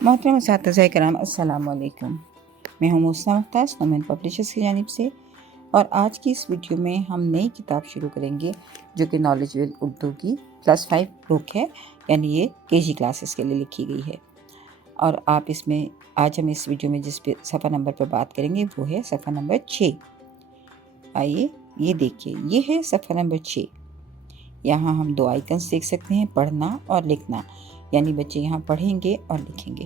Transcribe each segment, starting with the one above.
محترم اساتذہ کرام، السلام علیکم۔ میں ہوں موسیٰ مختار، نومین پبلشرز کی جانب سے، اور آج کی اس ویڈیو میں ہم نئی کتاب شروع کریں گے جو کہ نالجبل اردو کی +5 بک ہے، یعنی یہ KG کلاسز کے لیے لکھی گئی ہے۔ اور آج ہم اس ویڈیو میں جس صفحہ نمبر پر بات کریں گے وہ ہے صفحہ نمبر 6۔ آئیے یہ دیکھیے، یہ ہے صفحہ نمبر 6۔ یہاں ہم 2 آئیکنز دیکھ سکتے ہیں، پڑھنا اور لکھنا، یعنی بچے یہاں پڑھیں گے اور لکھیں گے۔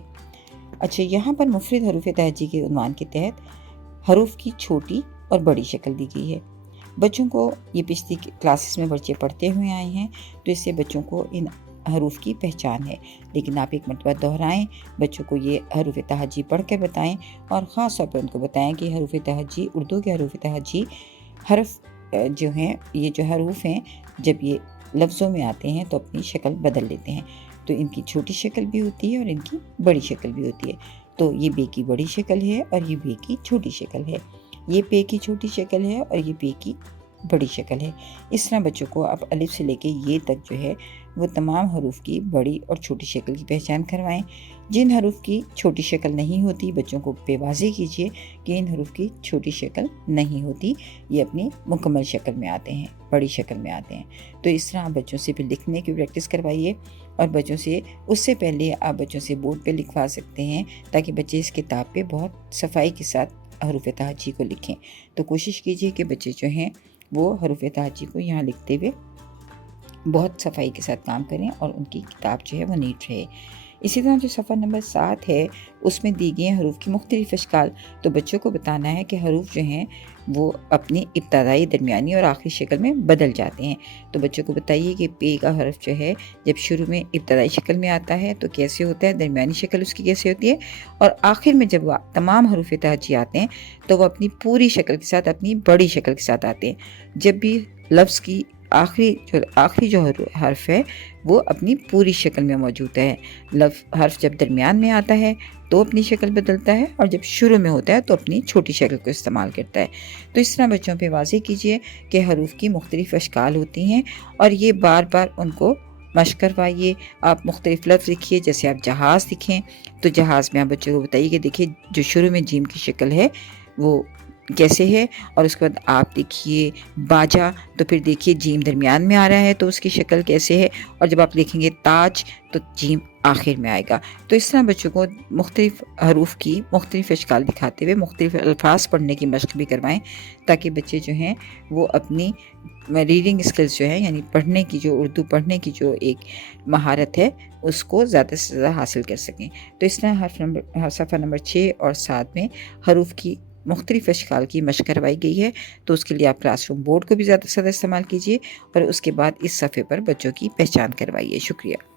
اچھا، یہاں پر مفرد حروف تہجی کے عنوان کے تحت حروف کی چھوٹی اور بڑی شکل دی گئی ہے۔ بچوں کو یہ پچھلی کلاسز میں بچے پڑھتے ہوئے آئے ہیں، تو اس سے بچوں کو ان حروف کی پہچان ہے، لیکن آپ ایک مرتبہ دہرائیں، بچوں کو یہ حروف تہجی پڑھ کر بتائیں، اور خاص طور پر ان کو بتائیں کہ حروف تہجی، اردو کے حروف تہجی حرف جو ہیں، یہ جو حروف ہیں جب یہ لفظوں میں آتے ہیں تو اپنی شکل بدل لیتے ہیں، تو ان کی چھوٹی شکل بھی ہوتی ہے اور ان کی بڑی شکل بھی ہوتی ہے۔ تو یہ بے کی بڑی شکل ہے اور یہ بے کی چھوٹی شکل ہے، یہ پے کی چھوٹی شکل ہے اور یہ پے کی بڑی شکل ہے۔ اس طرح بچوں کو اب الف سے لے کے یہ تک جو ہے وہ تمام حروف کی بڑی اور چھوٹی شکل کی پہچان کروائیں۔ جن حروف کی چھوٹی شکل نہیں ہوتی، بچوں کو پہ واضح کیجیے کہ ان حروف کی چھوٹی شکل نہیں ہوتی، یہ اپنی مکمل شکل میں آتے ہیں، بڑی شکل میں آتے ہیں۔ تو اس طرح آپ بچوں سے پھر لکھنے کی پریکٹس کروائیے، اور بچوں سے اس سے پہلے آپ بچوں سے بورڈ پہ لکھوا سکتے ہیں، تاکہ بچے اس کتاب پہ بہت صفائی کے ساتھ حروف تہجی کو لکھیں۔ تو کوشش کیجیے کہ بچے جو ہیں وہ حروف تہجی کو یہاں لکھتے ہوئے بہت صفائی کے ساتھ کام کریں اور ان کی کتاب جو ہے وہ نیٹ رہے۔ اسی طرح جو صفحہ نمبر 7 ہے، اس میں دی گئی ہیں حروف کی مختلف اشکال۔ تو بچوں کو بتانا ہے کہ حروف جو ہیں وہ اپنی ابتدائی، درمیانی اور آخری شکل میں بدل جاتے ہیں۔ تو بچوں کو بتائیے کہ پے کا حرف جو ہے جب شروع میں ابتدائی شکل میں آتا ہے تو کیسے ہوتا ہے، درمیانی شکل اس کی کیسے ہوتی ہے، اور آخر میں جب تمام حروف تہجی آتے ہیں تو وہ اپنی پوری شکل کے ساتھ، اپنی بڑی شکل کے ساتھ آتے ہیں۔ جب بھی لفظ کی آخری جو حرف ہے وہ اپنی پوری شکل میں موجود ہے۔ حرف جب درمیان میں آتا ہے تو اپنی شکل بدلتا ہے، اور جب شروع میں ہوتا ہے تو اپنی چھوٹی شکل کو استعمال کرتا ہے۔ تو اس طرح بچوں پہ واضح کیجیے کہ حروف کی مختلف اشکال ہوتی ہیں، اور یہ بار بار ان کو مشق کروائیے۔ آپ مختلف لفظ لکھیے، جیسے آپ جہاز لکھیں تو جہاز میں آپ بچوں کو بتائیے کہ دیکھیے جو شروع میں جیم کی شکل ہے وہ کیسے ہے، اور اس کے بعد آپ دیکھیے باجا، تو پھر دیکھیے جیم درمیان میں آ رہا ہے تو اس کی شکل کیسے ہے، اور جب آپ لکھیں گے تاج تو جیم آخر میں آئے گا۔ تو اس طرح بچوں کو مختلف حروف کی مختلف اشکال دکھاتے ہوئے مختلف الفاظ پڑھنے کی مشق بھی کروائیں، تاکہ بچے جو ہیں وہ اپنی ریڈنگ اسکلز جو ہے، یعنی پڑھنے کی، جو اردو پڑھنے کی جو ایک مہارت ہے، اس کو زیادہ سے زیادہ حاصل کر سکیں۔ تو اس طرح صفحہ نمبر 6 اور 7 میں حروف کی مختلف اشکال کی مشق کروائی گئی ہے۔ تو اس کے لیے آپ کلاس روم بورڈ کو بھی زیادہ سے زیادہ استعمال کیجیے، اور اس کے بعد اس صفحے پر بچوں کی پہچان کروائیے۔ شکریہ۔